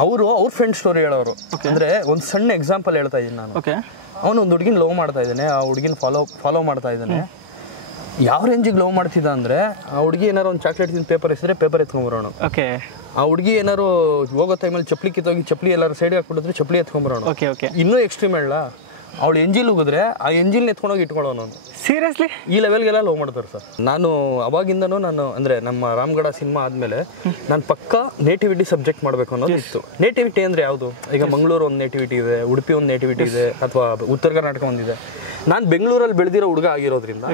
ಅವ್ರ friend story ಹೇಳೋರು. ಅಂದ್ರೆ ಒಂದು ಸಣ್ಣ ಎಕ್ಸಾಂಪಲ್ ಹೇಳ್ತಾ ಇದ್ದೀನಿ ನಾನು. ಅವನು ಒಂದು ಹುಡುಗಿನ ಲವ್ ಮಾಡ್ತಾ ಇದ್ದಾನೆ, ಆ ಹುಡುಗಿನ ಫಾಲೋ ಮಾಡ್ತಾ ಇದ್ದಾನೆ. ಯಾವ ರೇಂಜಿಗೆ ಲವ್ ಮಾಡ್ತಿದ್ದ ಅಂದ್ರೆ, ಆ ಹುಡುಗಿ ಏನಾರು ಒಂದು ಚಾಕ್ಲೇಟ್ ತಿಂದು ಪೇಪರ್ ಎಸಿದ್ರೆ ಪೇಪರ್ ಎತ್ಕೊಂಡ್ಬರೋಣ. ಆ ಹುಡುಗಿ ಏನಾರು ಹೋಗೋ ಟೈಮಲ್ಲಿ ಚಪ್ಪಲಿ ಕಿತ್ತೋಗಿ ಚಪ್ಪಲಿ ಎಲ್ಲರೂ ಸೈಡ್ ಹಾಕ್ಬಿಟ್ಟಿದ್ರೆ ಚಪ್ಪಲಿ ಎತ್ಕೊಂಡ್ಬರೋಣ. ಇನ್ನೂ ಎಕ್ಸ್ಟ್ರೀಮ್ ಹೇಳ, ಅವಳು ಎಂಜಿಲ್ ಹೋಗಿದ್ರೆ ಆ ಎಂಜಿಲ್ ಎತ್ಕೊಂಡೋಗಿ ಇಟ್ಕೊಳ್ಳೋನು. ಸೀರಿಯಸ್ಲಿ ಈ ಲೆವೆಲ್ಗೆಲ್ಲ ಲವ್ ಮಾಡ್ತಾರೆ ಸರ್. ನಾನು ಅವಾಗಿಂದನೂ ನಾನು ಅಂದರೆ ನಮ್ಮ ರಾಮಗಢ ಸಿನಿಮಾ ಆದಮೇಲೆ ನಾನು ಪಕ್ಕ ನೇಟಿವಿಟಿ ಸಬ್ಜೆಕ್ಟ್ ಮಾಡಬೇಕು ಅನ್ನೋದು ಇತ್ತು. ನೇಟಿವಿಟಿ ಅಂದರೆ ಯಾವುದು? ಈಗ ಮಂಗಳೂರು ಒಂದು ನೇಟಿವಿಟಿ ಇದೆ, ಉಡುಪಿ ಒಂದು ನೇಟಿವಿಟಿ ಇದೆ, ಅಥವಾ ಉತ್ತರ ಕರ್ನಾಟಕ ಒಂದಿದೆ. ನಾನು ಬೆಂಗಳೂರಲ್ಲಿ ಬೆಳೆದಿರೋ ಹುಡುಗ ಆಗಿರೋದ್ರಿಂದ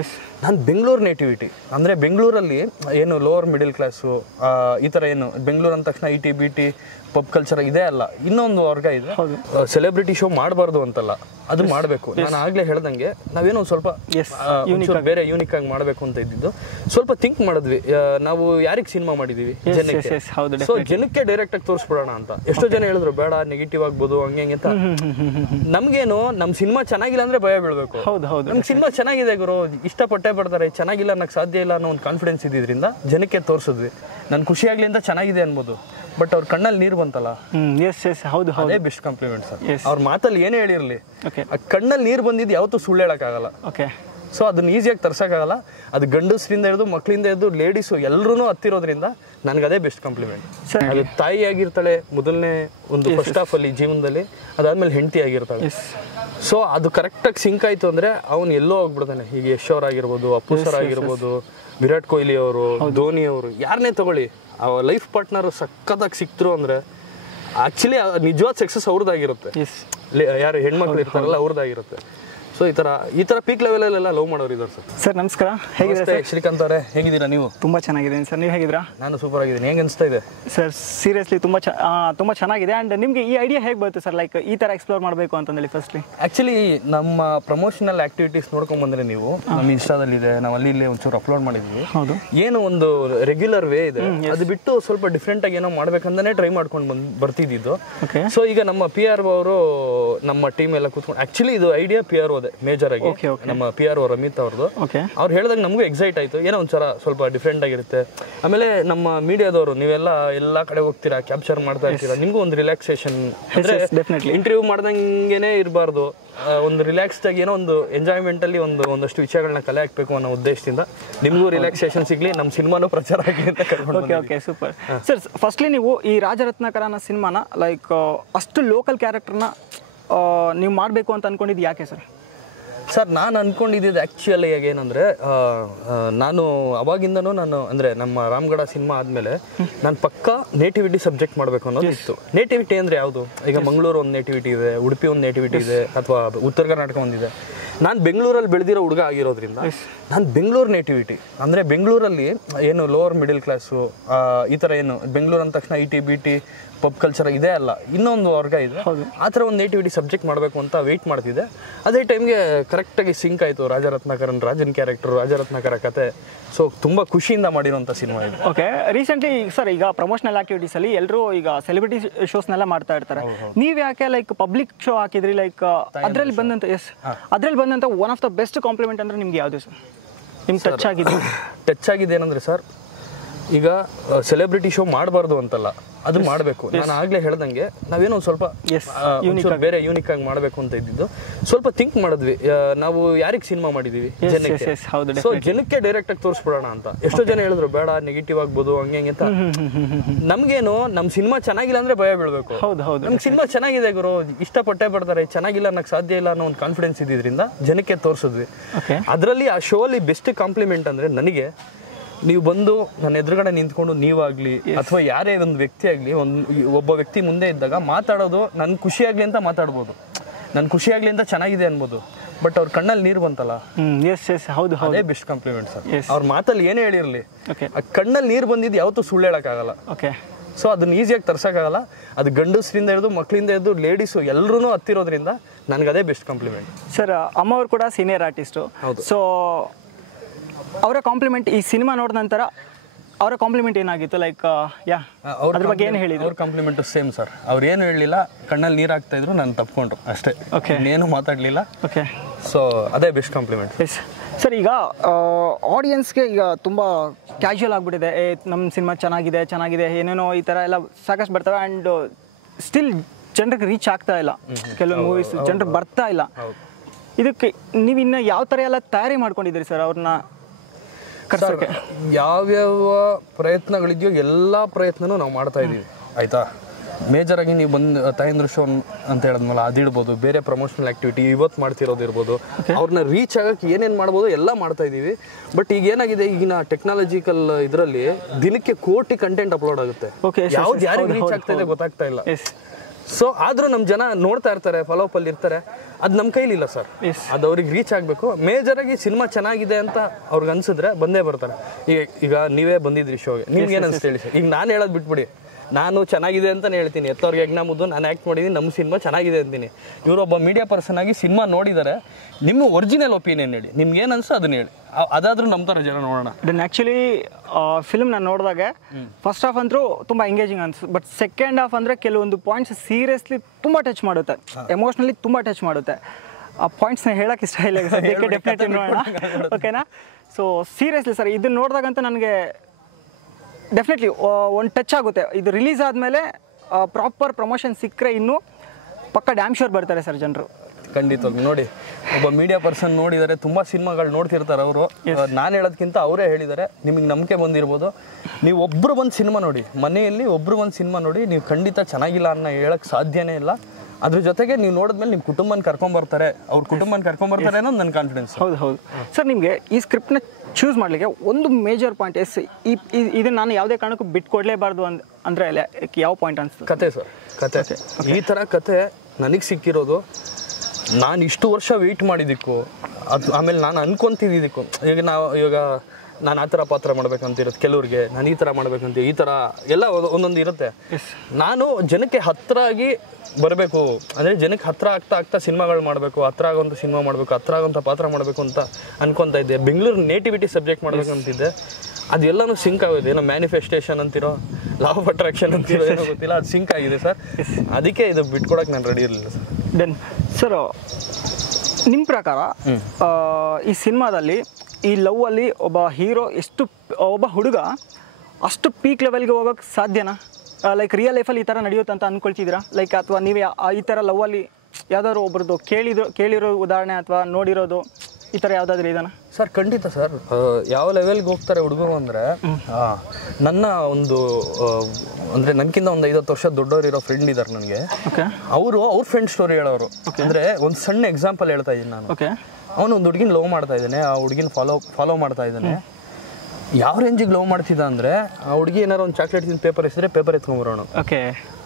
ನಾನು ಬೆಂಗಳೂರು ನೇಟಿವಿಟಿ ಅಂದರೆ ಬೆಂಗಳೂರಲ್ಲಿ ಏನು ಲೋವರ್ ಮಿಡಿಲ್ ಕ್ಲಾಸು ಈ ಥರ ಏನು ಬೆಂಗಳೂರು ಅಂದ ತಕ್ಷಣ I T B T pub culture ಇದೆ ಅಲ್ಲ, ಇನ್ನೊಂದು ವರ್ಗ ಇದೆ. ಸೆಲೆಬ್ರಿಟಿ ಶೋ ಮಾಡಬಾರ್ದು ಅಂತಲ್ಲ, ಅದು ಮಾಡಬೇಕು. ನಾನು ಆಗಲೇ ಹೇಳ್ದಂಗೆ ನಾವೇನೋ ಸ್ವಲ್ಪ ಬೇರೆ ಯೂನಿಕ್ ಆಗಿ ಮಾಡಬೇಕು ಅಂತ ಇದ್ದಿದ್ದು. ಸ್ವಲ್ಪ ಥಿಂಕ್ ಮಾಡಿದ್ವಿ, ನಾವು ಯಾರಿಗೆ ಸಿನಿಮಾ ಮಾಡಿದೀವಿ, ಜನಕ್ಕೆ. ಸೊ ಜನಕ್ಕೆ ಡೈರೆಕ್ಟ್ ಆಗಿ ತೋರಿಸ್ಬಿಡೋಣ ಅಂತ. ಎಷ್ಟೋ ಜನ ಹೇಳಿದ್ರು ಬೇಡ ನೆಗೆಟಿವ್ ಆಗ್ಬೋದು ಹಂಗೆ ಹಂಗೆ ಅಂತ. ನಮ್ಗೇನು ನಮ್ಮ ಸಿನಿಮಾ ಚೆನ್ನಾಗಿಲ್ಲ ಅಂದ್ರೆ ಭಯ ಬೀಳ್ಬೇಕು. ನಮ್ಗೆ ಸಿನಿಮಾ ಚೆನ್ನಾಗಿದೆ ಗುರು, ಇಷ್ಟಪಟ್ಟೆ ಪಡ್ತಾರೆ, ಚೆನ್ನಾಗಿಲ್ಲ ಅನ್ನಕ್ಕೆ ಸಾಧ್ಯ ಇಲ್ಲ ಅನ್ನೋ ಒಂದು ಕಾನ್ಫಿಡೆನ್ಸ್ ಇದ್ದಿದ್ರಿಂದ ಜನಕ್ಕೆ ತೋರಿಸಿದ್ವಿ. ನನ್ ಖುಷಿ ಆಗ್ಲಿ ಅಂತ ಚೆನ್ನಾಗಿದೆ ಅನ್ಬೋದು, ಬಟ್ ಅವ್ರ ಕಣ್ಣಲ್ಲಿ ನೀರು ಬಂತಲ್ಲ, ಅದೇ ಬೆಸ್ಟ್ ಕಾಂಪ್ಲಿಮೆಂಟ್ ಸರ್. ಅವ್ರ ಮಾತಲ್ಲಿ ಏನೇ ಹೇಳಿರ್ಲಿ, ಆ ಕಣ್ಣಲ್ಲಿ ನೀರು ಬಂದಿದ್ದು ಯಾವತ್ತೂ ಸುಳ್ಳು ಹೇಳಕ್ಕಾಗಲ್ಲ. ಸೊ ಅದನ್ನ ಈಸಿಯಾಗಿ ತರ್ಸಕ್ಕಾಗಲ್ಲ. ಅದು ಗಂಡಸರಿಂದ ಹಿಡಿದು ಮಕ್ಕಳಿಂದ ಹಿಡಿದು ಲೇಡೀಸು ಎಲ್ಲರೂ ಹತ್ತಿರೋದ್ರಿಂದ ನನಗೆ ಅದೇ ಬೆಸ್ಟ್ ಕಾಂಪ್ಲಿಮೆಂಟ್. ಅದು ತಾಯಿ ಆಗಿರ್ತಾಳೆ ಮೊದಲನೇ ಒಂದು ಫಸ್ಟ್ ಹಾಫ್ ಅಲ್ಲಿ ಜೀವನದಲ್ಲಿ, ಅದಾದ್ಮೇಲೆ ಹೆಂಡತಿ ಆಗಿರ್ತಾಳೆ. ಸೊ ಅದು ಕರೆಕ್ಟಾಗಿ ಸಿಂಕ್ ಆಯ್ತು ಅಂದ್ರೆ ಅವ್ನು ಎಲ್ಲೋ ಹೋಗ್ಬಿಡ್ತಾನೆ. ಈಗ ಯಶ್ ಅವ್ರ ಆಗಿರ್ಬೋದು, ಅಪ್ಪು ಸರ್ ಆಗಿರ್ಬೋದು, ವಿರಾಟ್ ಕೊಹ್ಲಿ ಅವರು, ಧೋನಿ ಅವರು, ಯಾರನ್ನೇ ತಗೊಳ್ಳಿ, ಅವ್ರ ಲೈಫ್ ಪಾರ್ಟ್ನರ್ ಸಖತ್ತಾಗಿ ಸಿಕ್ತರು ಅಂದ್ರೆ ಆಕ್ಚುಲಿ ನಿಜವಾದ ಸಕ್ಸಸ್ ಅವ್ರದ್ದಾಗಿರುತ್ತೆ. ಯಾರು ಹೆಣ್ಮಕ್ಳು ಇರ್ತಾರಲ್ಲ ಅವ್ರದ್ದಾಗಿರುತ್ತೆ. ಸೊ ಈ ತರ ಪೀಕ್ ಲೆವೆಲಲ್ಲೆಲ್ಲ ಲವ್ ಮಾಡೋರು ಇದ್ದಾರೆ ಸರ್. ಸರ್ ನಮಸ್ಕಾರ, ಹೇಗಿದ್ದೀರಾ? ಶ್ರೀಕಾಂತ್ ಅವರೇ ಹೇಗಿದ್ದೀರಾ ನೀವು? ತುಂಬಾ ಚೆನ್ನಾಗಿದ್ದೀನಿ ಸರ್, ನೀವು ಹೇಗಿದ್ದೀರಾ? ನಾನು ಸೂಪರ್ ಆಗಿದ್ದೀನಿ. ಹೆಂಗೆ ಅನಿಸ್ತಾ ಇದೆ ಸರ್? ಸೀರಿಯಸ್ಲಿ ತುಂಬಾ ಚೆನ್ನಾಗಿದೆ. ಅಂಡ್ ನಿಮಗೆ ಈ ಐಡಿಯಾ ಹೇಗೆ ಬರುತ್ತೆ ಸರ್, ಲೈಕ್ ಈ ತರ ಎಕ್ಸ್ಪ್ಲೋರ್ ಮಾಡಬೇಕು ಅಂತಂದೇಳಿ? ಫಸ್ಟ್ಲಿ ಆಕ್ಚುಲಿ ನಮ್ಮ ಪ್ರಮೋಷನಲ್ ಆಕ್ಟಿವಿಟೀಸ್ ನೋಡ್ಕೊಂಡ್ ಬಂದ್ರೆ ನೀವು ನಮ್ಮ ಇನ್ಸ್ಟಾದಲ್ಲಿ ಇದೆ, ನಾವು ಅಲ್ಲಿ ಇಲ್ಲೇ ಒಂಚೂರು ಅಪ್ಲೋಡ್ ಮಾಡಿದ್ವಿ. ಏನು ಒಂದು ರೆಗ್ಯುಲರ್ ವೇ ಇದೆ, ಅದು ಬಿಟ್ಟು ಸ್ವಲ್ಪ ಡಿಫ್ರೆಂಟ್ ಆಗಿ ಏನೋ ಮಾಡ್ಬೇಕಂತಾನೆ ಟ್ರೈ ಮಾಡ್ಕೊಂಡು ಬರ್ತಿದ್ದು. ಸೊ ಈಗ ನಮ್ಮ PR ಅವರು ನಮ್ಮ ಟೀಮ್ ಎಲ್ಲ ಕೂತ್ಕೊಂಡು, ಆಕ್ಚುಲಿ ಇದು ಐಡಿಯಾ PR ಓದೆ ಮೇಜರ್ ಆಗಿ, ನಮ್ಮ PR ರಮಿತ್ ಅವ್ರದ್ದು. ಅವ್ರು ಹೇಳಿದಾಗ ನಮಗೂ ಎಕ್ಸೈಟ್ ಆಯ್ತು, ಏನೋ ಒಂಥರ ಸ್ವಲ್ಪ ಡಿಫ್ರೆಂಟ್ ಆಗಿರುತ್ತೆ. ಆಮೇಲೆ ನಮ್ಮ ಮೀಡಿಯಾದವರು ನೀವೆಲ್ಲ ಎಲ್ಲಾ ಕಡೆ ಹೋಗ್ತೀರಾ, ಕ್ಯಾಪ್ಚರ್ ಮಾಡ್ತಾ ಇರ್ತೀರಾ, ನಿಮ್ಗೂ ಒಂದು ರಿಲ್ಯಾಕ್ಸೇಷನ್ ಅಂದ್ರೆ ಇಂಟರ್ವ್ಯೂ ಮಾಡ್ದಂಗೆನೆ ಇರಬಾರ್ದು, ಒಂದು ರಿಲ್ಯಾಕ್ಸ್ಡ್ ಆಗಿ ಏನೋ ಒಂದು ಎಂಜಾಯ್ಮೆಂಟ್ ಅಲ್ಲಿ ಒಂದಷ್ಟು ವಿಷಯಗಳನ್ನ ಕಲೆ ಹಾಕ್ಬೇಕು ಅನ್ನೋ ಉದ್ದೇಶದಿಂದ ನಿಮ್ಗೂ ರಿಲ್ಯಾಕ್ಸೇಷನ್ ಸಿಗ್ಲಿ, ನಮ್ಮ ಸಿನಿಮಾನು ಪ್ರಚಾರ ಆಗಲಿ ಅಂತ ಕರ್ಕೊಂಡು. Okay super sir. ಫಸ್ಟ್ಲಿ ನೀವು ಈ ರಾಜರತ್ನಾಕರನ ಸಿನಿಮಾನ ಲೈಕ್ ಅಷ್ಟು ಲೋಕಲ್ ಕ್ಯಾರೆಕ್ಟರ್ನ ನೀವು ಮಾಡಬೇಕು ಅಂತ ಅನ್ಕೊಂಡಿದ್ದು ಯಾಕೆ ಸರ್? ಸರ್ ನಾನು ಅನ್ಕೊಂಡಿದ್ದು ಆ್ಯಕ್ಚುಲಿ ಏನಂದರೆ, ನಾನು ಅವಾಗಿಂದನೂ ನಾನು ಅಂದರೆ ನಮ್ಮ ರಾಮಗಢ ಸಿನಿಮಾ ಆದಮೇಲೆ ನಾನು ಪಕ್ಕ ನೇಟಿವಿಟಿ ಸಬ್ಜೆಕ್ಟ್ ಮಾಡಬೇಕು ಅನ್ನೋದು ಇತ್ತು. ನೇಟಿವಿಟಿ ಅಂದರೆ ಯಾವುದು? ಈಗ ಮಂಗಳೂರು ಒಂದು ನೇಟಿವಿಟಿ ಇದೆ, ಉಡುಪಿ ಒಂದು ನೇಟಿವಿಟಿ ಇದೆ, ಅಥವಾ ಉತ್ತರ ಕರ್ನಾಟಕ ಒಂದಿದೆ. ನಾನು ಬೆಂಗಳೂರಲ್ಲಿ ಬೆಳೆದಿರೋ ಹುಡುಗ ಆಗಿರೋದ್ರಿಂದ ನಾನು ಬೆಂಗಳೂರು ನೇಟಿವಿಟಿ ಅಂದರೆ ಬೆಂಗಳೂರಲ್ಲಿ ಏನು ಲೋವರ್ ಮಿಡಿಲ್ ಕ್ಲಾಸು ಈ ಥರ ಏನು ಬೆಂಗಳೂರು ಅಂದ ತಕ್ಷಣ I T B T pub culture ಇದೆ ಅಲ್ಲ, ಇನ್ನೊಂದು ವರ್ಗ ಇದೆ. ಆ ಥರ ಒಂದು ನೇಟಿವಿಟಿ ಸಬ್ಜೆಕ್ಟ್ ಮಾಡಬೇಕು ಅಂತ ವೆಯ್ಟ್ ಮಾಡ್ತಿದ್ದೆ. ಅದೇ ಟೈಮ್ಗೆ ಕರೆಕ್ಟಾಗಿ ಸಿಂಕ್ ಆಯಿತು ರಾಜರತ್ನಾಕರನ್ ರಾಜನ್ ಕ್ಯಾರೆಕ್ಟರ್, ರಾಜರತ್ನಾಕರ ಕತೆ. ಸೊ ತುಂಬ ಖುಷಿಯಿಂದ ಮಾಡಿರೋಂಥ ಸಿನಿಮಾ ಇದು. ಓಕೆ, ರೀಸೆಂಟ್ಲಿ ಸರ್ ಈಗ ಪ್ರಮೋಷನಲ್ ಆಕ್ಟಿವಿಟೀಸ್ ಅಲ್ಲಿ ಎಲ್ಲರೂ ಈಗ ಸೆಲೆಬ್ರಿಟಿ ಶೋಸ್ನೆಲ್ಲ ಮಾಡ್ತಾ ಇರ್ತಾರೆ. ನೀವು ಯಾಕೆ ಲೈಕ್ ಪಬ್ಲಿಕ್ ಶೋ ಹಾಕಿದ್ರಿ? ಲೈಕ್ ಅದ್ರಲ್ಲಿ ಬಂದಂತ ಅದ್ರಲ್ಲಿ ಬಂದಂತ one of the best compliment ಅಂದ್ರೆ ನಿಮ್ಗೆ ಯಾವುದು ಸರ್? ನಿಮ್ಗೆ ಟಚ್ ಆಗಿದೆ ಏನಂದ್ರೆ ಸರ್, ಈಗ ಸೆಲೆಬ್ರಿಟಿ ಶೋ ಮಾಡಬಾರ್ದು ಅಂತಲ್ಲ, ಅದು ಮಾಡಬೇಕು. ನಾನು ಆಗ್ಲೇ ಹೇಳ್ದಂಗೆ ನಾವೇನೋ ಸ್ವಲ್ಪ ಬೇರೆ ಯೂನಿಕ್ ಆಗಿ ಮಾಡಬೇಕು ಅಂತ ಇದ್ದಿದ್ದು. ಸ್ವಲ್ಪ ಥಿಂಕ್ ಮಾಡಿದ್ವಿ, ನಾವು ಯಾರಿಗೆ ಸಿನಿಮಾ ಮಾಡಿದೀವಿ, ಜನಕ್ಕೆ. ಸೊ ಜನಕ್ಕೆ ಡೈರೆಕ್ಟ್ ಆಗಿ ತೋರಿಸ್ಬಿಡೋಣ ಅಂತ. ಎಷ್ಟೋ ಜನ ಹೇಳಿದ್ರು ಬೇಡ ನೆಗೆಟಿವ್ ಆಗ್ಬೋದು ಹಂಗೆ ಹಂಗೆ ಅಂತ. ನಮ್ಗೇನು ನಮ್ಮ ಸಿನಿಮಾ ಚೆನ್ನಾಗಿಲ್ಲ ಅಂದ್ರೆ ಭಯ ಬೀಳ್ಬೇಕು. ನಮ್ಗೆ ಸಿನಿಮಾ ಚೆನ್ನಾಗಿದೆ ಗುರು, ಇಷ್ಟಪಟ್ಟೆ ಪಡ್ತಾರೆ, ಚೆನ್ನಾಗಿಲ್ಲ ಅನ್ನಕ್ಕೆ ಸಾಧ್ಯ ಇಲ್ಲ ಅನ್ನೋ ಒಂದು ಕಾನ್ಫಿಡೆನ್ಸ್ ಇದ್ದಿದ್ರಿಂದ ಜನಕ್ಕೆ ತೋರಿಸಿದ್ವಿ. ಅದರಲ್ಲಿ ಆ ಶೋ ಅಲ್ಲಿ ಬೆಸ್ಟ್ ಕಾಂಪ್ಲಿಮೆಂಟ್ ಅಂದ್ರೆ ನನಗೆ, ನೀವು ಬಂದು ನನ್ನ ಎದುರುಗಡೆ ನಿಂತ್ಕೊಂಡು ನೀವಾಗ್ಲಿ ಅಥವಾ ಯಾರೇ ಒಂದು ವ್ಯಕ್ತಿ ಆಗಲಿ, ಒಬ್ಬ ವ್ಯಕ್ತಿ ಮುಂದೆ ಇದ್ದಾಗ ಮಾತಾಡೋದು ನನ್ ಖುಷಿ ಆಗ್ಲಿ ಅಂತ ಮಾತಾಡ್ಬೋದು, ನನ್ ಖುಷಿ ಆಗ್ಲಿ ಅಂತ ಚೆನ್ನಾಗಿದೆ ಅನ್ಬೋದು, ಬಟ್ ಅವ್ರ ಕಣ್ಣಲ್ಲಿ ನೀರು ಬಂತಲ್ಲ, ಅದೇ ಬೆಸ್ಟ್ ಕಾಂಪ್ಲಿಮೆಂಟ್ ಸರ್. ಅವ್ರ ಮಾತಲ್ಲಿ ಏನೇ ಹೇಳಿರ್ಲಿ, ಆ ಕಣ್ಣಲ್ಲಿ ನೀರು ಬಂದಿದ್ದು ಯಾವತ್ತೂ ಸುಳ್ಳು ಹೇಳಕ್ಕಾಗಲ್ಲ. ಸೊ ಅದನ್ನ ಈಸಿಯಾಗಿ ತರ್ಸಕ್ಕಾಗಲ್ಲ. ಅದು ಗಂಡಸರಿಂದ ಹಿಡಿದು ಮಕ್ಕಳಿಂದ ಹಿಡಿದು ಲೇಡೀಸು ಎಲ್ಲರೂ ಹತ್ತಿರೋದ್ರಿಂದ ನನಗೆ ಅದೇ ಬೆಸ್ಟ್ ಕಾಂಪ್ಲಿಮೆಂಟ್ ಸರ್. ಅಮ್ಮ ಅವರು ಕೂಡ ಸೀನಿಯರ್ ಆರ್ಟಿಸ್ಟು. ಸೊ ಅವರ ಕಾಂಪ್ಲಿಮೆಂಟ್ ಈ ಸಿನಿಮಾ ನೋಡಿದ ನಂತರ ಅವರ ಕಾಂಪ್ಲಿಮೆಂಟ್ ಏನಾಗಿತ್ತು? ಲೈಕ್ ಅದ್ರ ಬಗ್ಗೆ ಏನು ಹೇಳಿದ್ರು? ಅವ್ರ ಕಾಂಪ್ಲಿಮೆಂಟ್ ಸೇಮ್ ಸರ್. ಅವ್ರು ಏನು ಹೇಳಲಿಲ್ಲ, ಕಣ್ಣಲ್ಲಿ ನೀರು ಹಾಕ್ತಾ ಇದ್ರು, ನಾನು ತಪ್ಕೊಂಡ್ರು ಅಷ್ಟೇ, ಏನು ಮಾತಾಡಲಿಲ್ಲ. ಓಕೆ, ಸೊ ಅದೇ ಬೆಸ್ಟ್ ಕಾಂಪ್ಲಿಮೆಂಟ್. Yes sir. ಈಗ ಆಡಿಯನ್ಸ್ಗೆ ಈಗ ತುಂಬ ಕ್ಯಾಶುವಲ್ ಆಗಿಬಿಟ್ಟಿದೆ, ನಮ್ಮ ಸಿನಿಮಾ ಚೆನ್ನಾಗಿದೆ ಏನೇನೋ ಈ ಥರ ಎಲ್ಲ ಸಾಕಷ್ಟು ಬರ್ತವೆ. ಆ್ಯಂಡ್ ಸ್ಟಿಲ್ ಜನರಿಗೆ ರೀಚ್ ಆಗ್ತಾ ಇಲ್ಲ, ಕೆಲವೊಂದು ಮೂವೀಸ್ ಜನರಿಗೆ ಬರ್ತಾ ಇಲ್ಲ. ಇದಕ್ಕೆ ನೀವು ಇನ್ನು ಯಾವ ಥರ ಎಲ್ಲ ತಯಾರಿ ಮಾಡ್ಕೊಂಡಿದ್ದೀರಿ ಸರ್ ಅವ್ರನ್ನ ಕರ್ಸೋಕ್ಕೆ? ಯಾವ್ಯಾವ ಪ್ರಯತ್ನಗಳಿದೆಯೋ ಎಲ್ಲ ಪ್ರಯತ್ನನೂ ನಾವು ಮಾಡ್ತಾ ಇದ್ದೀವಿ ಆಯಿತಾ. ಮೇಜರಾಗಿ ನೀವು ಬಂದು ತಾಯಂದ್ರ ಶೋ ಅಂತ ಹೇಳಿದ್ಮೇಲೆ ಅದಿರ್ಬೋದು, ಬೇರೆ ಪ್ರಮೋಷನಲ್ ಆ್ಯಕ್ಟಿವಿಟಿ ಇವತ್ತು ಮಾಡ್ತಿರೋದು ಇರ್ಬೋದು, ಅವ್ರನ್ನ ರೀಚ್ ಆಗೋಕ್ಕೆ ಏನೇನು ಮಾಡ್ಬೋದು ಎಲ್ಲ ಮಾಡ್ತಾ ಇದ್ದೀವಿ. ಬಟ್ ಈಗ ಏನಾಗಿದೆ, ಈಗಿನ ಟೆಕ್ನಾಲಜಿಕಲ್ ಇದರಲ್ಲಿ ದಿನಕ್ಕೆ ಕೋಟಿ ಕಂಟೆಂಟ್ ಅಪ್ಲೋಡ್ ಆಗುತ್ತೆ, ಯಾವ್ದು ಯಾರಿಗೆ ರೀಚ್ ಆಗ್ತಾ ಇದೆ ಗೊತ್ತಾಗ್ತಾ ಇಲ್ಲ. ಸೊ ಆದರೂ ನಮ್ಮ ಜನ ನೋಡ್ತಾ ಇರ್ತಾರೆ, ಫಾಲೋಅಪ್ ಅಲ್ಲಿ ಇರ್ತಾರೆ, ಅದು ನಮ್ಮ ಕೈಲಿಲ್ಲ ಸರ್. ಅದು ಅವ್ರಿಗೆ ರೀಚ್ ಆಗಬೇಕು. ಮೇಜರಾಗಿ ಸಿನಿಮಾ ಚೆನ್ನಾಗಿದೆ ಅಂತ ಅವ್ರಿಗೆ ಅನ್ಸಿದ್ರೆ ಬಂದೇ ಬರ್ತಾರೆ. ಈಗ ನೀವೇ ಬಂದಿದ್ರಿ ಶೋಗೆ, ನಿಮ್ಗೆ ಏನು ಅನ್ಸುತ್ತೆ ಹೇಳಿ ಸರ್? ಈಗ ನಾನು ಹೇಳೋದು ಬಿಟ್ಬಿಡಿ, ನಾನು ಚೆನ್ನಾಗಿದೆ ಅಂತಲೇ ಹೇಳ್ತೀನಿ, ಎತ್ತವ್ರಿಗೆ ಯಜ್ಞ ಮುದ್ದು ನಾನು ಆ್ಯಕ್ಟ್ ಮಾಡಿದ್ದೀನಿ, ನಮ್ಮ ಸಿನಿಮಾ ಚೆನ್ನಾಗಿದೆ ಅಂತೀನಿ. ಇವರೊಬ್ಬ ಮೀಡಿಯಾ ಪರ್ಸನ್ ಆಗಿ ಸಿನಿಮಾ ನೋಡಿದ್ದಾರೆ, ನಿಮ್ಮ ಒರಿಜಿನಲ್ ಒಪಿನಿಯನ್ ಹೇಳಿ, ನಿಮ್ಗೆ ಏನು ಅನ್ಸೋ ಅದನ್ನ ಹೇಳಿ, ಅದಾದ್ರೂ ನಂಬ್ತಾರೆ ಜನ, ನೋಡೋಣ. ದೆನ್ ಆ್ಯಕ್ಚುಲಿ ಫಿಲ್ಮ್ ನಾನು ನೋಡಿದಾಗ ಫಸ್ಟ್ ಹಾಫ್ ಅಂತೂ ತುಂಬ ಎಂಗೇಜಿಂಗ್ ಅನ್ಸುತ್ತೆ, ಬಟ್ ಸೆಕೆಂಡ್ ಹಾಫ್ ಅಂದರೆ ಕೆಲವೊಂದು ಪಾಯಿಂಟ್ಸ್ ಸೀರಿಯಸ್ಲಿ ತುಂಬ ಟಚ್ ಮಾಡುತ್ತೆ, ಎಮೋಷ್ನಲಿ ತುಂಬ ಟಚ್ ಮಾಡುತ್ತೆ. ಆ ಪಾಯಿಂಟ್ಸ್ನ ಹೇಳೋಕ್ಕೆ ಇಷ್ಟ ಇಲ್ಲ ಸದ್ಯಕ್ಕೆ, ಡೆಫಿನೆಟ್ಲಿ ನೋಡೋಣ, ಓಕೆನಾ? ಸೊ ಸೀರಿಯಸ್ಲಿ ಸರ್ ಇದನ್ನ ನೋಡಿದಾಗಂತೂ ನನಗೆ ಡೆಫಿನೆಟ್ಲಿ ಒಂದು ಟಚ್ ಆಗುತ್ತೆ. ಇದು ರಿಲೀಸ್ ಆದಮೇಲೆ ಪ್ರಾಪರ್ ಪ್ರಮೋಷನ್ ಸಿಕ್ಕರೆ ಇನ್ನೂ ಪಕ್ಕ ಡ್ಯಾಮ್ ಶೋರ್ ಬರ್ತಾರೆ ಸರ್ ಜನರು. ಖಂಡಿತವಾಗಿ ನೋಡಿ, ಒಬ್ಬ ಮೀಡಿಯಾ ಪರ್ಸನ್ ನೋಡಿದ್ದಾರೆ, ತುಂಬ ಸಿನಿಮಾಗಳು ನೋಡ್ತಿರ್ತಾರೆ ಅವರು. ನಾನು ಹೇಳೋದಕ್ಕಿಂತ ಅವರೇ ಹೇಳಿದ್ದಾರೆ, ನಿಮಗೆ ನಂಬಿಕೆ ಬಂದಿರ್ಬೋದು. ನೀವು ಒಬ್ಬರು ಬಂದು ಸಿನಿಮಾ ನೋಡಿ, ಮನೆಯಲ್ಲಿ ಒಬ್ಬರು ಬಂದು ಸಿನಿಮಾ ನೋಡಿ, ನೀವು ಖಂಡಿತ ಚೆನ್ನಾಗಿಲ್ಲ ಅನ್ನೋ ಹೇಳೋಕ್ಕೆ ಸಾಧ್ಯನೇ ಇಲ್ಲ. ಅದ್ರ ಜೊತೆಗೆ ನೀವು ನೋಡಿದ್ಮೇಲೆ ನಿಮ್ಮ ಕುಟುಂಬನ ಕರ್ಕೊಂಬರ್ತಾರೆ, ಅವ್ರ ಕುಟುಂಬನ ಕರ್ಕೊಂಬರ್ತಾರೆ ಅನ್ನೋದು ನನ್ನ ಕಾನ್ಫಿಡೆನ್ಸ್. ಹೌದು ಸರ್. ನಿಮಗೆ ಈ ಸ್ಕ್ರಿಪ್ಟ್ನ ಚೂಸ್ ಮಾಡಲಿಕ್ಕೆ ಒಂದು ಮೇಜರ್ ಪಾಯಿಂಟ್ ಇದನ್ನು ನಾನು ಯಾವುದೇ ಕಾರಣಕ್ಕೂ ಬಿಟ್ಕೊಡ್ಲೇಬಾರ್ದು ಅಂದರೆ ಯಾವ ಪಾಯಿಂಟ್ ಅನಿಸ್ತದೆ? ಕತೆ ಸರ್, ಕತೆ. ಈ ಥರ ಕತೆ ನನಗೆ ಸಿಕ್ಕಿರೋದು ನಾನು ಇಷ್ಟು ವರ್ಷ ವೆಯ್ಟ್ ಮಾಡಿದ್ದಕ್ಕೂ, ಅದು ಆಮೇಲೆ ನಾನು ಅನ್ಕೊಂತಿದ್ದಕ್ಕೂ. ಇವಾಗ ನಾನು ಆ ಥರ ಪಾತ್ರ ಮಾಡ್ಬೇಕಂತಿರುತ್ತೆ ಕೆಲವ್ರಿಗೆ, ನಾನು ಈ ಥರ ಮಾಡ್ಬೇಕಂತ, ಈ ಥರ ಎಲ್ಲ ಒಂದೊಂದು ಇರುತ್ತೆ. ನಾನು ಜನಕ್ಕೆ ಹತ್ರ ಆಗಿ ಬರಬೇಕು ಅಂದರೆ, ಜನಕ್ಕೆ ಹತ್ರ ಆಗ್ತಾ ಸಿನಿಮಾಗಳು ಮಾಡಬೇಕು, ಹತ್ರ ಆಗೋಂಥ ಸಿನಿಮಾ ಮಾಡಬೇಕು, ಹತ್ರ ಆಗೋಂಥ ಪಾತ್ರ ಮಾಡಬೇಕು ಅಂತ ಅನ್ಕೊತಾ ಇದ್ದೆ. ಬೆಂಗಳೂರು ನೇಟಿವಿಟಿ ಸಬ್ಜೆಕ್ಟ್ ಮಾಡ್ಬೇಕಂತಿದ್ದೆ, ಅದೆಲ್ಲನೂ ಸಿಂಕ್ ಆಗಿದೆ. ಏನೋ ಮ್ಯಾನಿಫೆಸ್ಟೇಷನ್ ಅಂತಿರೋ, ಲಾ ಆಫ್ ಅಟ್ರಾಕ್ಷನ್ ಅಂತಿರೋ, ಏನೋ ಗೊತ್ತಿಲ್ಲ, ಅದು ಸಿಂಕ್ ಆಗಿದೆ ಸರ್. ಅದಕ್ಕೆ ಇದು ಬಿಟ್ಕೊಡಕ್ಕೆ ನಾನು ರೆಡಿ ಇರಲಿಲ್ಲ ಸರ್. ದೆನ್ ಸರ್, ನಿಮ್ಮ ಪ್ರಕಾರ ಈ ಸಿನಿಮಾದಲ್ಲಿ ಈ ಲವ್ವಲ್ಲಿ ಒಬ್ಬ ಹೀರೋ ಒಬ್ಬ ಹುಡುಗ ಅಷ್ಟು ಪೀಕ್ ಲೆವೆಲ್ಗೆ ಹೋಗೋಕ್ಕೆ ಸಾಧ್ಯನಾ? ಲೈಕ್ ರಿಯಲ್ ಲೈಫಲ್ಲಿ ಈ ಥರ ನಡೆಯುತ್ತೆ ಅಂತ ಅಂದ್ಕೊಳ್ತಿದ್ದೀರಾ? ಲೈಕ್ ಅಥವಾ ನೀವೇ ಈ ಥರ ಲವ್ವಲ್ಲಿ ಯಾವುದಾದ್ರು ಒಬ್ರದ್ದು ಕೇಳಿರೋ ಉದಾಹರಣೆ ಅಥವಾ ನೋಡಿರೋದು ಈ ಥರ ಯಾವುದಾದ್ರೂ ಇದೆಯಾ ಸರ್? ಖಂಡಿತ ಸರ್. ಯಾವ ಲೆವೆಲ್ಗೆ ಹೋಗ್ತಾರೆ ಹುಡುಗರು ಅಂದರೆ, ನನ್ನ ಒಂದು ಅಂದರೆ ನನಗಿಂತ ಒಂದು 5-10 ವರ್ಷ ದೊಡ್ಡವರಿರೋ ಫ್ರೆಂಡ್ ಇದ್ದಾರೆ ನನಗೆ. ಅವ್ರ ಫ್ರೆಂಡ್ ಸ್ಟೋರಿ ಹೇಳೋರು. ಅಂದರೆ ಒಂದು ಸಣ್ಣ ಎಕ್ಸಾಂಪಲ್ ಹೇಳ್ತಾ ಇದ್ದೀನಿ ನಾನು. ಅವನು ಒಂದು ಹುಡುಗಿನ ಲವ್ ಮಾಡ್ತಾ ಇದ್ದಾನೆ, ಆ ಹುಡುಗಿನ ಫಾಲೋ ಮಾಡ್ತಾ ಇದ್ದಾನೆ. ಯಾವ ರೇಂಜಿಗೆ ಲವ್ ಮಾಡ್ತಿದ್ದ ಅಂದರೆ, ಆ ಹುಡುಗಿ ಏನಾರು ಒಂದು ಚಾಕ್ಲೇಟ್ ತಿಂದು ಪೇಪರ್ ಎಸಿದ್ರೆ ಪೇಪರ್ ಎತ್ಕೊಂಬರೋಣ.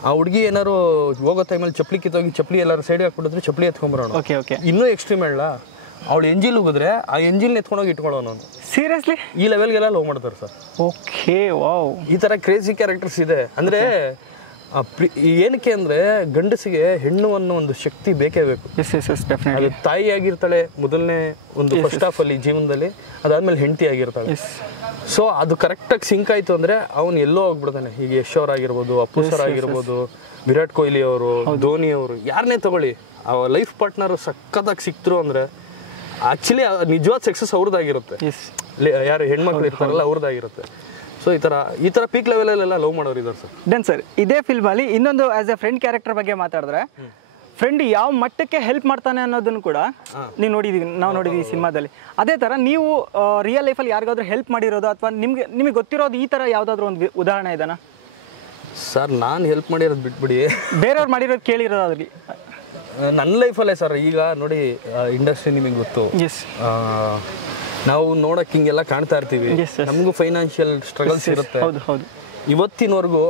ಆ ಹುಡುಗಿ ಏನಾರು ಹೋಗೋ ಟೈಮಲ್ಲಿ ಚಪ್ಪಲಿ ಕಿತ್ತೋಗಿ ಚಪ್ಪಲಿ ಎಲ್ಲರೂ ಸೈಡ್ಗೆ ಹಾಕ್ಬಿಟ್ಟಿದ್ರೆ ಚಪ್ಪಲಿ ಎತ್ಕೊಂಬರೋಣ. ಇನ್ನೂ ಎಕ್ಸ್ಟ್ರೀಮ್ ಹೇಳ, ಅವಳು ಎಂಜಿಲ್ ಹೋಗಿದ್ರೆ ಆ ಎಂಜಿಲ್ನ ಎತ್ಕೊಂಡೋಗಿ ಇಟ್ಕೊಳ್ಳೋನು ಅವನು. ಸೀರಿಯಸ್ಲಿ ಈ ಲೆವೆಲ್ಗೆಲ್ಲ ಲವ್ ಮಾಡ್ತಾರೆ ಸರ್. Okay, wow. ಈ ಥರ ಕ್ರೇಜಿ ಕ್ಯಾರೆಕ್ಟರ್ಸ್ ಇದೆ. ಅಂದರೆ ಏನಕ್ಕೆ ಅಂದರೆ, ಗಂಡಸಿಗೆ ಹೆಣ್ಣು ಅನ್ನೋ ಒಂದು ಶಕ್ತಿ ಬೇಕೇ ಬೇಕು. ಅದು ತಾಯಿ ಆಗಿರ್ತಾಳೆ ಮೊದಲನೇ ಒಂದು ಫಸ್ಟ್ ಹಾಫ್ ಅಲ್ಲಿ ಜೀವನದಲ್ಲಿ, ಅದಾದ್ಮೇಲೆ ಹೆಂಡತಿ ಆಗಿರ್ತಾಳೆ. ಸೊ ಅದು ಕರೆಕ್ಟಾಗಿ ಸಿಂಕ್ ಆಯಿತು ಅಂದರೆ ಅವನು ಎಲ್ಲೋ ಹೋಗ್ಬಿಡ್ತಾನೆ. ಈಗ ಯಶ್ ಅವ್ರು ಆಗಿರ್ಬೋದು, ಅಪ್ಪು ಸರ್ ಆಗಿರ್ಬೋದು, ವಿರಾಟ್ ಕೊಹ್ಲಿ ಅವರು, ಧೋನಿ ಅವರು, ಯಾರನ್ನೇ ತಗೊಳ್ಳಿ, ಆ ಲೈಫ್ ಪಾರ್ಟ್ನರ್ ಸಖತ್ತಾಗಿ ಸಿಕ್ತರು ಅಂದರೆ ಆ್ಯಕ್ಚುಲಿ ನಿಜವಾದ ಸಕ್ಸಸ್ ಅವ್ರದ್ದಾಗಿರುತ್ತೆ. ಯಾರು ಹೆಣ್ಮಕ್ಳು ಇರ್ತಾರಲ್ಲ ಅವ್ರದ್ದಾಗಿರುತ್ತೆ. ಸೊ ಈ ಥರ ಪೀಕ್ ಲೆವೆಲಲ್ಲೆಲ್ಲ ಲವ್ ಮಾಡೋರು ಇದ್ದಾರೆ ಸರ್. Done sir. ಇದೇ ಫಿಲ್ಮಲ್ಲಿ ಇನ್ನೊಂದು ಆಸ್ ಎ ಫ್ರೆಂಡ್ ಕ್ಯಾರೆಕ್ಟರ್ ಬಗ್ಗೆ ಮಾತಾಡಿದ್ರೆ, ಫ್ರೆಂಡ್ ಯಾವ ಮಟ್ಟಕ್ಕೆ ಹೆಲ್ಪ್ ಮಾಡ್ತಾನೆ ಅನ್ನೋದನ್ನು ಕೂಡ ನಾವು ನೋಡಿದ್ದೀವಿ ಸಿನಿಮಾದಲ್ಲಿ. ಅದೇ ಥರ ನೀವು ರಿಯಲ್ ಲೈಫಲ್ಲಿ ಯಾರಿಗಾದ್ರೂ ಹೆಲ್ಪ್ ಮಾಡಿರೋದು ಅಥವಾ ನಿಮಗೆ ಗೊತ್ತಿರೋದು ಈ ಥರ ಯಾವುದಾದ್ರೂ ಒಂದು ಉದಾಹರಣೆ ಇದೆನಾ ಸರ್? ನಾನು ಹೆಲ್ಪ್ ಮಾಡಿರೋದು ಬಿಟ್ಬಿಡಿ, ಬೇರೆಯವ್ರು ಮಾಡಿರೋದು ಕೇಳಿರೋದ್ರಲ್ಲಿ ನನ್ನ ಲೈಫಲ್ಲೇ ಸರ್. ಈಗ ನೋಡಿ, ಇಂಡಸ್ಟ್ರಿ ನಿಮಗೆ ಗೊತ್ತು, ನಾವು ನೋಡೋಕೆ ಹಿಂಗೆಲ್ಲ ಕಾಣ್ತಾ ಇರ್ತೀವಿ, ನಮಗೂ ಫೈನಾನ್ಷಿಯಲ್ ಸ್ಟ್ರಗಲ್ಸ್ ಇರುತ್ತೆ. ಇವತ್ತಿನವರೆಗೂ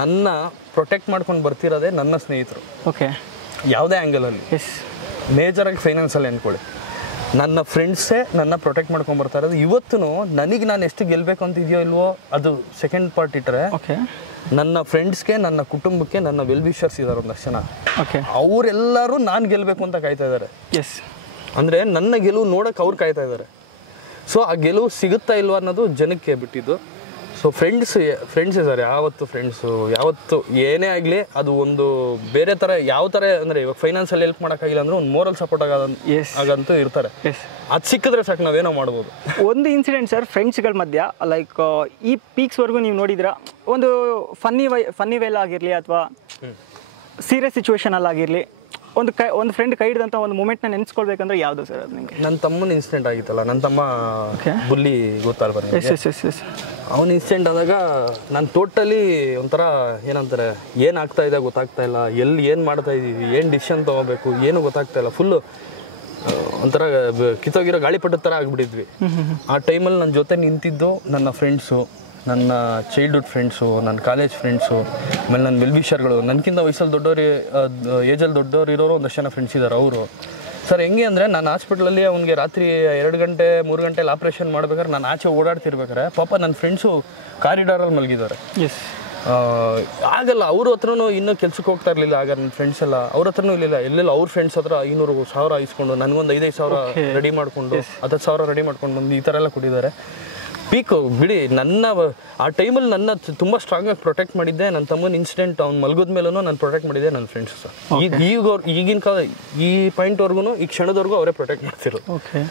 ನನ್ನ ಪ್ರೊಟೆಕ್ಟ್ ಮಾಡ್ಕೊಂಡು ಬರ್ತಿರೋದೇ ನನ್ನ ಸ್ನೇಹಿತರು. ಯಾವುದೇ ಆ್ಯಂಗಲಲ್ಲಿ, ಮೇಜರಾಗಿ ಫೈನಾನ್ಸಲ್ಲಿ ಅಂದ್ಕೊಳ್ಳಿ, ನನ್ನ ಫ್ರೆಂಡ್ಸೇ ನನ್ನ ಪ್ರೊಟೆಕ್ಟ್ ಮಾಡ್ಕೊಂಡು ಬರ್ತಾ ಇರೋದು. ಇವತ್ತು ನನಗೆ ನಾನು ಎಷ್ಟು ಗೆಲ್ಲಬೇಕು ಅಂತ ಇದೆಯೋ ಇಲ್ವೋ ಅದು ಸೆಕೆಂಡ್ ಪಾರ್ಟ್ ಇಟ್ಟರೆ, ನನ್ನ ಫ್ರೆಂಡ್ಸ್ಗೆ, ನನ್ನ ಕುಟುಂಬಕ್ಕೆ, ನನ್ನ ವೆಲ್ ವಿಷರ್ಸ್ ಇದ್ದಾರೆ ಒಂದಷ್ಟು ಜನ, ಅವರೆಲ್ಲರೂ ನಾನು ಗೆಲ್ಲಬೇಕು ಅಂತ ಕಾಯ್ತಾ ಇದ್ದಾರೆ. ಅಂದರೆ ನನ್ನ ಗೆಲುವು ನೋಡೋಕೆ ಅವ್ರು ಕಾಯ್ತಾ ಇದ್ದಾರೆ. ಸೊ ಆ ಗೆಲುವು ಸಿಗುತ್ತಾ ಇಲ್ವಾ ಅನ್ನೋದು ಜನಕ್ಕೆ ಬಿಟ್ಟಿದ್ದು. ಸೊ ಫ್ರೆಂಡ್ಸೇ ಸರ್. ಯಾವತ್ತು ಏನೇ ಆಗಲಿ ಅದು ಒಂದು ಬೇರೆ ಥರ, ಯಾವ ಥರ ಅಂದರೆ ಇವಾಗ ಫೈನಾನ್ಸಲ್ಲಿ ಹೆಲ್ಪ್ ಮಾಡೋಕ್ಕಾಗಿಲ್ಲ ಅಂದ್ರೆ ಒಂದು ಮೋರಲ್ ಸಪೋರ್ಟ್ ಆಗಂತೂ ಇರ್ತಾರೆ. ಅದು ಸಿಕ್ಕಿದ್ರೆ ಸಾಕು, ನಾವೇನೋ ಮಾಡ್ಬೋದು. ಒಂದು ಇನ್ಸಿಡೆಂಟ್ ಸರ್, ಫ್ರೆಂಡ್ಸ್ಗಳ ಮಧ್ಯ ಲೈಕ್ ಈ ಪೀಕ್ಸ್ವರೆಗೂ ನೀವು ನೋಡಿದ್ರ, ಒಂದು ಫನ್ನಿ ವೇಲ್ ಆಗಿರಲಿ ಅಥವಾ ಸೀರಿಯಸ್ ಸಿಚುವೇಶನಲ್ಲಿ ಆಗಿರಲಿ ಒಂದು ಫ್ರೆಂಡ್ ಕೈ ಹಿಡಿದಂಥ ಒಂದು ಮೂಮೆಂಟ್ನ ನೆನೆಸ್ಕೊಳ್ಬೇಕಂದ್ರೆ ಯಾವುದು ಸರ್ ಅದು ನಿಮಗೆ? ನನ್ನ ತಮ್ಮನ ಇನ್ಸಿಡೆಂಟ್ ಆಗಿತ್ತಲ್ಲ, ನನ್ನ ತಮ್ಮ ಬುಲ್ಲಿ ಗೊತ್ತಲ್ಲ ಎಸ್ ಎಸ್ ಎಸ್ ಎಸ್ ಅವನ ಇನ್ಸಿಡೆಂಟ್ ಆದಾಗ ನಾನು ಟೋಟಲಿ ಒಂಥರ ಏನಂತಾರೆ ಏನಾಗ್ತಾ ಇದೆ ಗೊತ್ತಾಗ್ತಾ ಇಲ್ಲ, ಎಲ್ಲಿ ಏನು ಮಾಡ್ತಾ ಇದ್ದೀವಿ, ಏನು ಡಿಸಿಷನ್ ತೊಗೋಬೇಕು ಏನು ಗೊತ್ತಾಗ್ತಾ ಇಲ್ಲ. ಫುಲ್ಲು ಒಂಥರ ಕಿತ್ತೋಗಿರೋ ಗಾಳಿಪಟದ ಥರ ಆಗಿಬಿಟ್ಟಿದ್ವಿ. ಆ ಟೈಮಲ್ಲಿ ನನ್ನ ಜೊತೆ ನಿಂತಿದ್ದು ನನ್ನ ಫ್ರೆಂಡ್ಸು, ನನ್ನ ಚೈಲ್ಡ್ಹುಡ್ ಫ್ರೆಂಡ್ಸು, ನನ್ನ ಕಾಲೇಜ್ ಫ್ರೆಂಡ್ಸು, ಆಮೇಲೆ ನನ್ನ ವೆಲ್ವಿಷರ್ಗಳು, ನನಗಿಂತ ವಯಸ್ಸಲ್ಲಿ ದೊಡ್ಡವರು, ಏಜಲ್ಲಿ ದೊಡ್ಡವ್ರು ಇರೋರು ಒಂದಷ್ಟು ಜನ ಫ್ರೆಂಡ್ಸ್ ಇದ್ದಾರೆ. ಅವರು ಸರ್ ಹೆಂಗೆ ಅಂದರೆ ನಾನು ಹಾಸ್ಪಿಟ್ಲಲ್ಲಿ ಅವ್ನಿಗೆ ರಾತ್ರಿ 2 ಗಂಟೆ 3 ಗಂಟೆಲಿ ಆಪ್ರೇಷನ್ ಮಾಡ್ಬೇಕಾದ್ರೆ ನಾನು ಆಚೆ ಓಡಾಡ್ತಿರ್ಬೇಕಾರೆ ಪಾಪ ನನ್ನ ಫ್ರೆಂಡ್ಸು ಕಾರಿಡಾರಲ್ಲಿ ಮಲಗಿದ್ದಾರೆ. ಎಸ್ ಆಗಲ್ಲ, ಅವ್ರ ಹತ್ರನೂ ಇನ್ನೂ ಕೆಲ್ಸಕ್ಕೆ ಹೋಗ್ತಾ ಇರಲಿಲ್ಲ ಆಗ ನನ್ನ ಫ್ರೆಂಡ್ಸ್ ಎಲ್ಲ, ಅವ್ರ ಹತ್ರನೂ ಇರಲಿಲ್ಲ. ಎಲ್ಲೆಲ್ಲ ಅವ್ರ ಫ್ರೆಂಡ್ಸ್ ಹತ್ರ 500,000 ಇಸ್ಕೊಂಡು ನನಗೊಂದು 5,000 ರೆಡಿ ಮಾಡಿಕೊಂಡು 10,000 ರೆಡಿ ಮಾಡ್ಕೊಂಡು ಬಂದು ಈ ಥರ ಎಲ್ಲ ಕೊಟ್ಟಿದ್ದಾರೆ. ಪೀಕು ಬಿಡಿ. ನನ್ನ ಆ ಟೈಮಲ್ಲಿ ನನ್ನ ತುಂಬ ಸ್ಟ್ರಾಂಗಾಗಿ ಪ್ರೊಟೆಕ್ಟ್ ಮಾಡಿದ್ದೆ ನನ್ನ ತಮ್ಮನ ಇನ್ಸಿಡೆಂಟ್. ಅವ್ನು ಮಲಗೋದ ಮೇಲೂ ನಾನು ಪ್ರೊಟೆಕ್ಟ್ ಮಾಡಿದ್ದೆ ನನ್ನ ಫ್ರೆಂಡ್ಸ್ ಸರ್. ಈಗಿನ ಕಾಲ ಈ ಪಾಯಿಂಟ್ವರೆಗೂ ಈ ಕ್ಷಣದವರೆಗೂ ಅವರೇ ಪ್ರೊಟೆಕ್ಟ್ ಮಾಡ್ತಿರೋದು. ಓಕೆ.